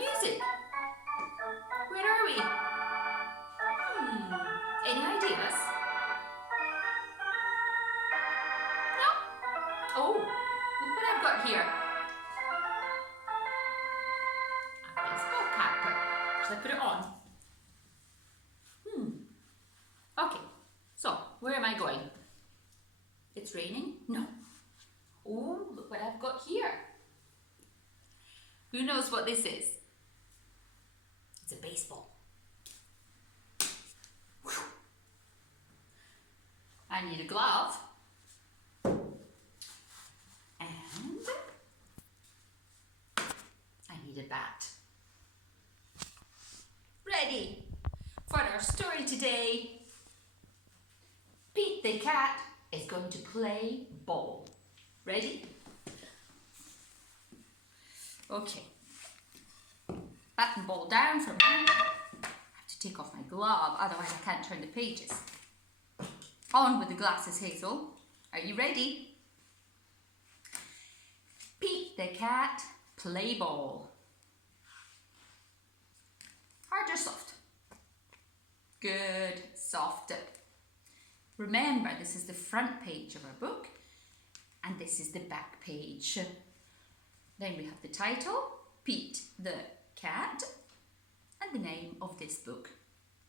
music? Where are we? Any ideas? No? Oh, look what I've got here. A baseball cap. Shall I put it on? Okay, so where am I going? It's raining? No. Oh, look what I've got here. Who knows what this is? It's a baseball. Whew. I need a glove. And I need a bat. Ready for our story today. Pete the cat is going to play ball. Ready? Okay. Bat and ball down from here. I have to take off my glove, otherwise I can't turn the pages. On with the glasses, Hazel. Are you ready? Pete the cat, play ball. Hard or soft? Good, soft. Remember, this is the front page of our book, and this is the back page. Then we have the title, Pete the cat, and the name of this book,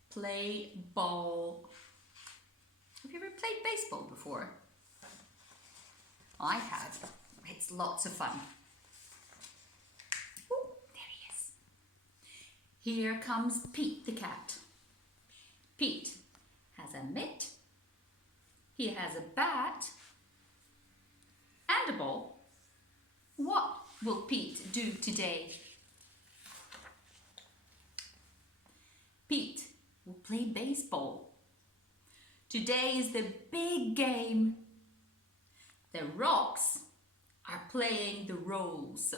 Play Ball. Have you ever played baseball before? I have. It's lots of fun. Oh, there he is. Here comes Pete the cat. Pete has a mitt. He has a bat and a ball. What will Pete do today? Pete will play baseball. Today is the big game. The Rocks are playing the roles.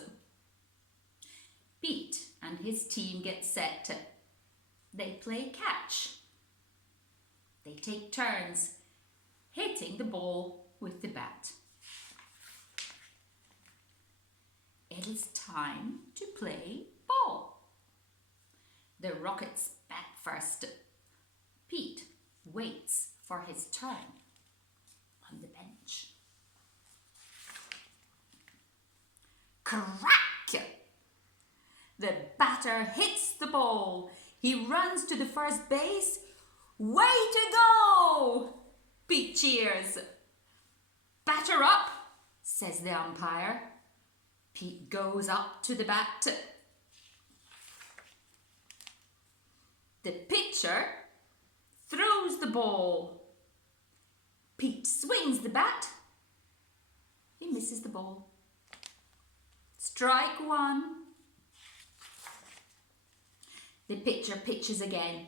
Pete and his team get set. They play catch. They take turns hitting the ball with the bat. It is time to play ball. The Rockets bat first. Pete waits for his turn on the bench. Crack! The batter hits the ball. He runs to the first base. Way to go! Pete cheers. Batter up, says the umpire. Pete goes up to the bat. The pitcher throws the ball. Pete swings the bat. He misses the ball. Strike one. The pitcher pitches again.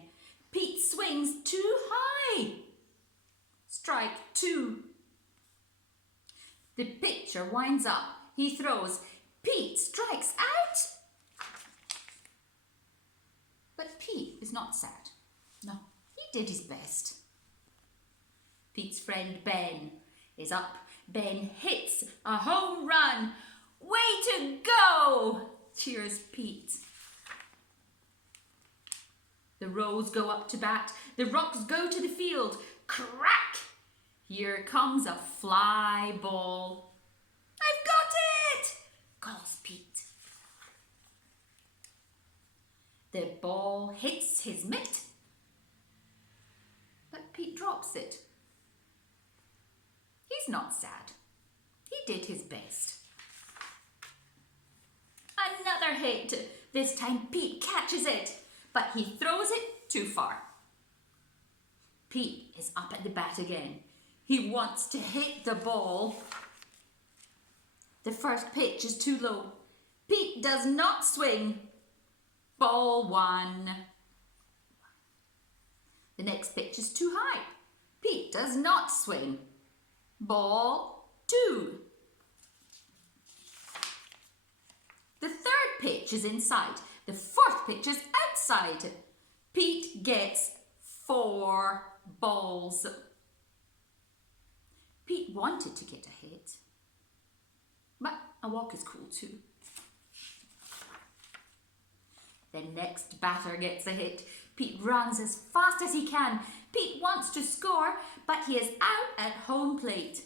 Pete swings too high. Strike two. The pitcher winds up. He throws. Pete strikes out. But Pete is not sad. No, he did his best. Pete's friend Ben is up. Ben hits a home run. Way to go! Cheers Pete. The Rows go up to bat. The Rocks go to the field. Crack! Here comes a fly ball. I've got it! Calls Pete. The ball hits his mitt. But Pete drops it. He's not sad. He did his best. Another hit. This time Pete catches it, but he throws it too far. Pete is up at the bat again. He wants to hit the ball. The first pitch is too low. Pete does not swing. Ball one. The next pitch is too high. Pete does not swing. Ball two. The third pitch is inside. The fourth pitch is outside. Pete gets 4 balls. Pete wanted to get a hit, but a walk is cool too. The next batter gets a hit. Pete runs as fast as he can. Pete wants to score, but he is out at home plate.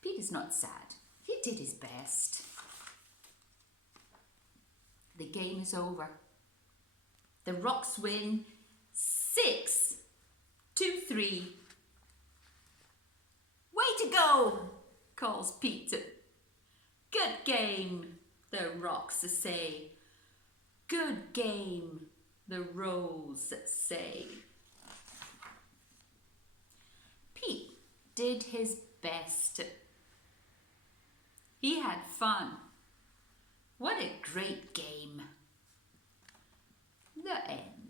Pete is not sad. He did his best. The game is over. The Rocks win 6-3. Way to go, calls Pete. Good game, the Rocks say. Good game, the Rows say. Pete did his best. He had fun. What a great game. The end.